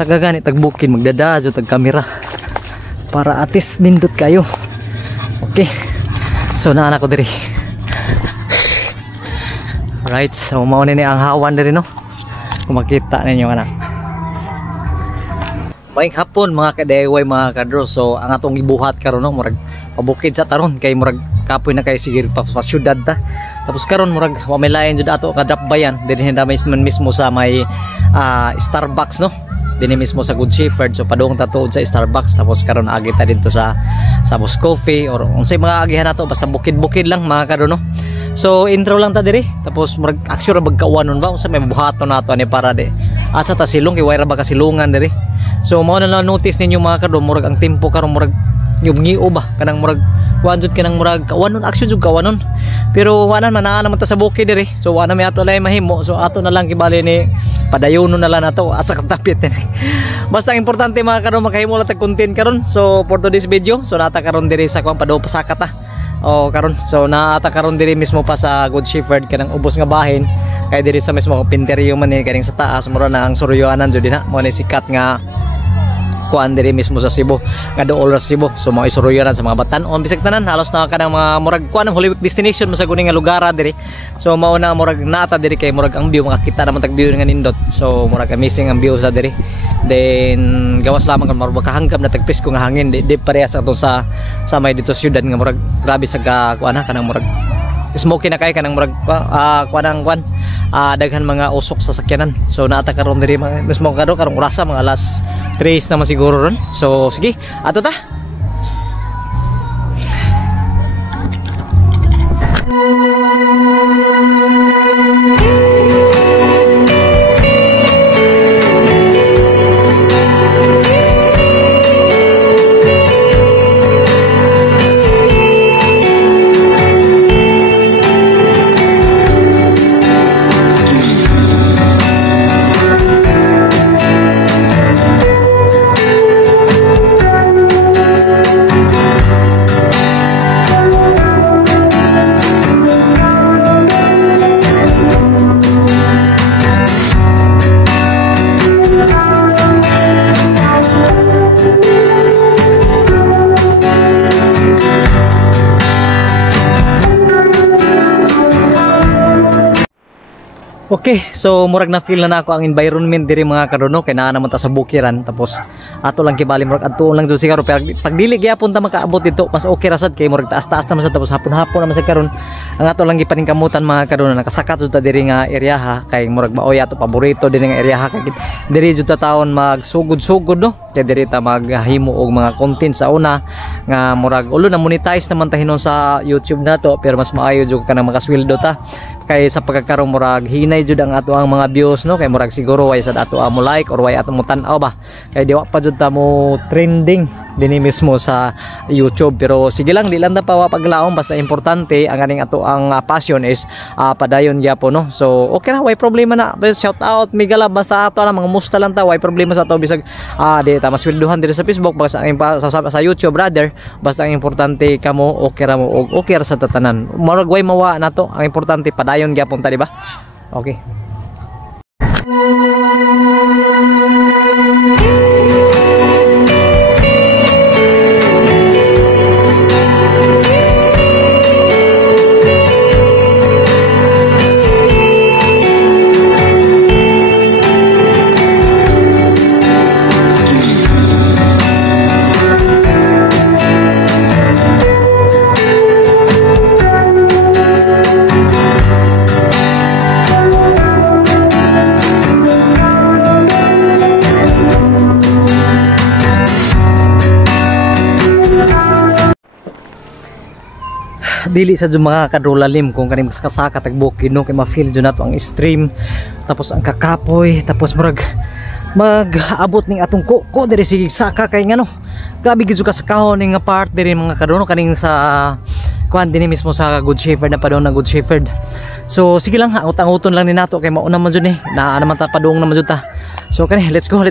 tagagani tagbukin magdadadyo tag kamera para atis nindot kayo. Okay, so naa na ko diri. Alright, so mao ni ang hawan diri no, kung makita ninyo anak. Maayong hapon mga kadeway mga kadro. So ang atong gibuhat karon no, murag pabukid sa taron kay murag kapoy na kay sigir pa sa syudad ta. Tapos karon murag mamilayan jud ato kadapbayan dinhi na mismo sa may Starbucks no, dinhi mismo sa Good Shepherd. So padung ta tuod sa Starbucks, tapos karon agi ta dito sa Boss Coffee or unsay mga agihan nato, basta bukid-bukid lang mga kadro no. So intro lang ta diri, tapos murag actually bagkawanon ba unsa may buhaton nato ani para di asa ta silong kay wayra ba kasilungan diri. So mao na notice ninyo mga kadro, murag ang tempo karon murag ngio ba kanang murag wanjud kanang murag kawanon, action jud kawanon, pero wala man naa naman ta sa bukid diri. So wala may ato lay mahimo, so ato na lang kibali ni padayonon na lang nato asa katapit ni. Basta importante mga kadro makahimo lang tag content karon. So for today's video, so nata karon diri sa kuan padaw pasaka ta. O karon so naata karon diri mismo pa sa Good Shepherd kanang ubos nga bahin, kay diri sa mismo pinteryo man ni kaning sa taas mura na ang suryoanan jud na mo ni sikat nga kuan diri mismo sa Cebu, nga dool sa Cebu. So mga isuryoanan sa mga batan-on bisag tanan halos na kanang mga murag kuan ang Hollywood destination masaguni nga lugar diri. So mao na murag naata diri kay murag ang view makakita naman tag view nga nindot. So murag amazing ang view sa diri. Then gawas lamang kan murag kahanggap na tag presko nga hangin di parehas ato sa may dito syudad nga murag grabe sa kuan kanang murag smoky na kay kanang murag kuan daghan mga usok sa sakyanan. So naata karon diri mismo karong orasa mga alas 3 naman siguro ron. So sige ato ta. Okay, so murag na feel na ako ang environment diri mga karono kay naa naman ta sa bukiran, tapos ato lang kibali murag adto lang jud siguro, pero pag dili gyapon ta makaabot dito mas okay ra sad kay murag taas-taas naman sad, tapos hapon-hapon naman sa karon ang ato lang gipaningkamutan mga karono nakasakat jud ta diri nga area kay murag maoy ato paborito diri nga area kay diri jud ta taon magsugod-sugod no, kay diri ta maghimo og mga content sa una nga murag ulo na monetize naman ta hinon sa YouTube nato, pero mas maayo jud kanang makasweldo ta kay sa pagkakaroon murag hinay jud ang ato ang mga views no, kay murag siguro way sad ato mo like or way ato mo tan-aw ba, kay diwa pa jud ta mo trending dinhi mismo sa YouTube. Pero sige lang, di lang ta pa paglaom, basta importante ang aning ato ang passion is padayon gyapon no. So okay ra, way problema na, shout out migala basta ato lang mga musta lang ta, way problema sa ato bisag di ta masweldohan diri sa Facebook basta sa YouTube brother, basta ang importante kamo okay ra mo og okay ra sa tatanan, murag way mawa nato, ang importante padayon gyapon ta di ba. Okay. Dili sa jud mga kadrolalim kung kaning kasaka tagbukid no, kay ma-feel jud nato ang stream, tapos ang kakapoy, tapos murag mag-abot ning atong ko diri si saka kay ngano grabe gid ka sa kahon ning part diri mga kadrono kaning sa kuan dinhi mismo sa Good Shepherd na padung na Good Shepherd. So sige lang, utang-uton lang ni nato kay mauna man jud ni naa naman ta padung naman jud ta. So kani let's go.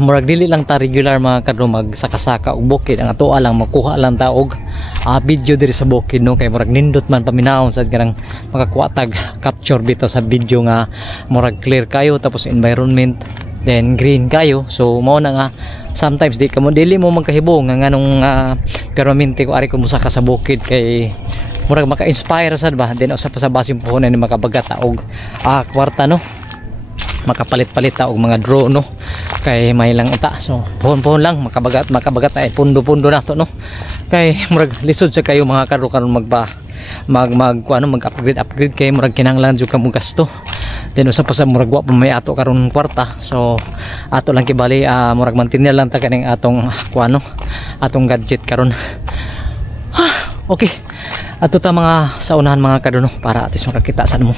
murag dili lang ta regular mga kadro magsaka-saka og bukid, ang ato lang makuha lang ta og video diri sa bukid no, kay murag nindot man paminahon sad kanang makakuha tag capture bitaw sa video nga murag clear kayo, tapos environment then green kayo. So mao na nga sometimes dili mo magkahibong nga nganong permanente ko ari ko musaka sa bukid, kay murag maka-inspire sad ba, then usa pa sa basin puhunan ni makabagat ta og kwarta no, makapalit-palit ta og mga drone no, kay may lang uta. So pohon-pohon lang makabagat ay pundo-pundo na to no, kay murag lisod sa kayo mga kadro karon mag-upgrade kay murag kinahanglan jud kamo gasto. Then usa pa sa murag wa pa may ato karon kwarta, so ato lang kibali murag mantinir lang ta kaning atong atong gadget karon. Okay, ato ta mga sa unahan mga kadro no, para at least makakita sa mo.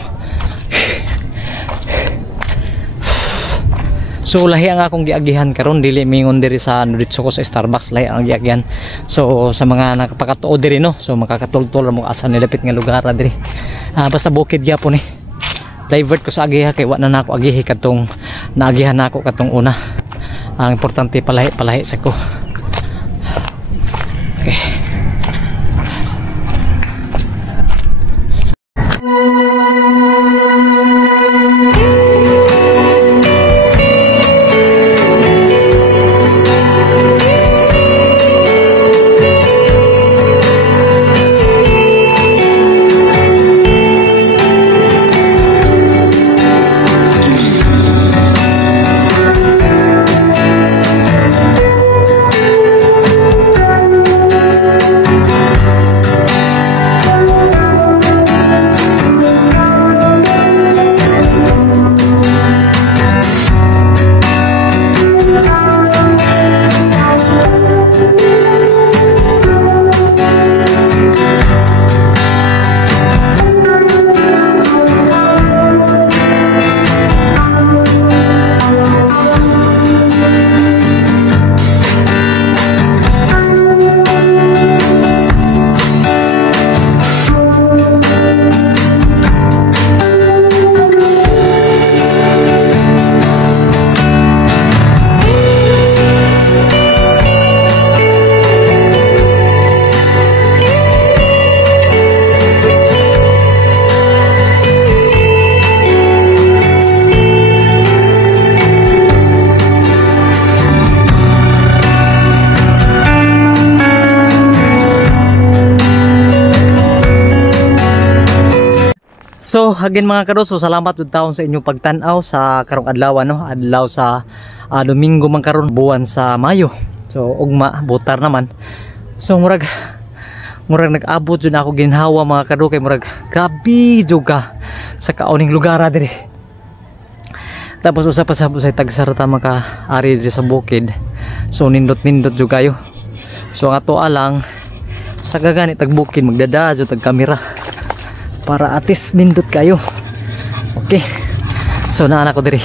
So lahi ang akong giagihan karon, dili mingon diri sa diretso ko sa Starbucks, lahi ang giagihan. So sa mga nakapakatuo diri no, so makakatultol mo asa nilapit nga lugar diri. Basta bukid gyapon eh. Divert ko sa agiha kay wa na nako agihi kadtong naagihan nako katong una. Ang importante palahi sa ko. Okay. So again mga kadoso, salamat jud taon sa inyong pagtan-aw sa karong adlaw no, adlaw sa Domingo man karon, buwan sa Mayo. So ugma butar naman. So murag nag-abot jud ako ginhawa mga kado, kay murag grabe jud ka sa kauning lugar diri. Tapos usa pa sa tagsarata maka ari diri sa bukid. So nindot-nindot jud kayo. So ang ato alang sa gagani tag bukid magdada jud tag kamera para atis nindot kayo. Okay, so naan ako diri.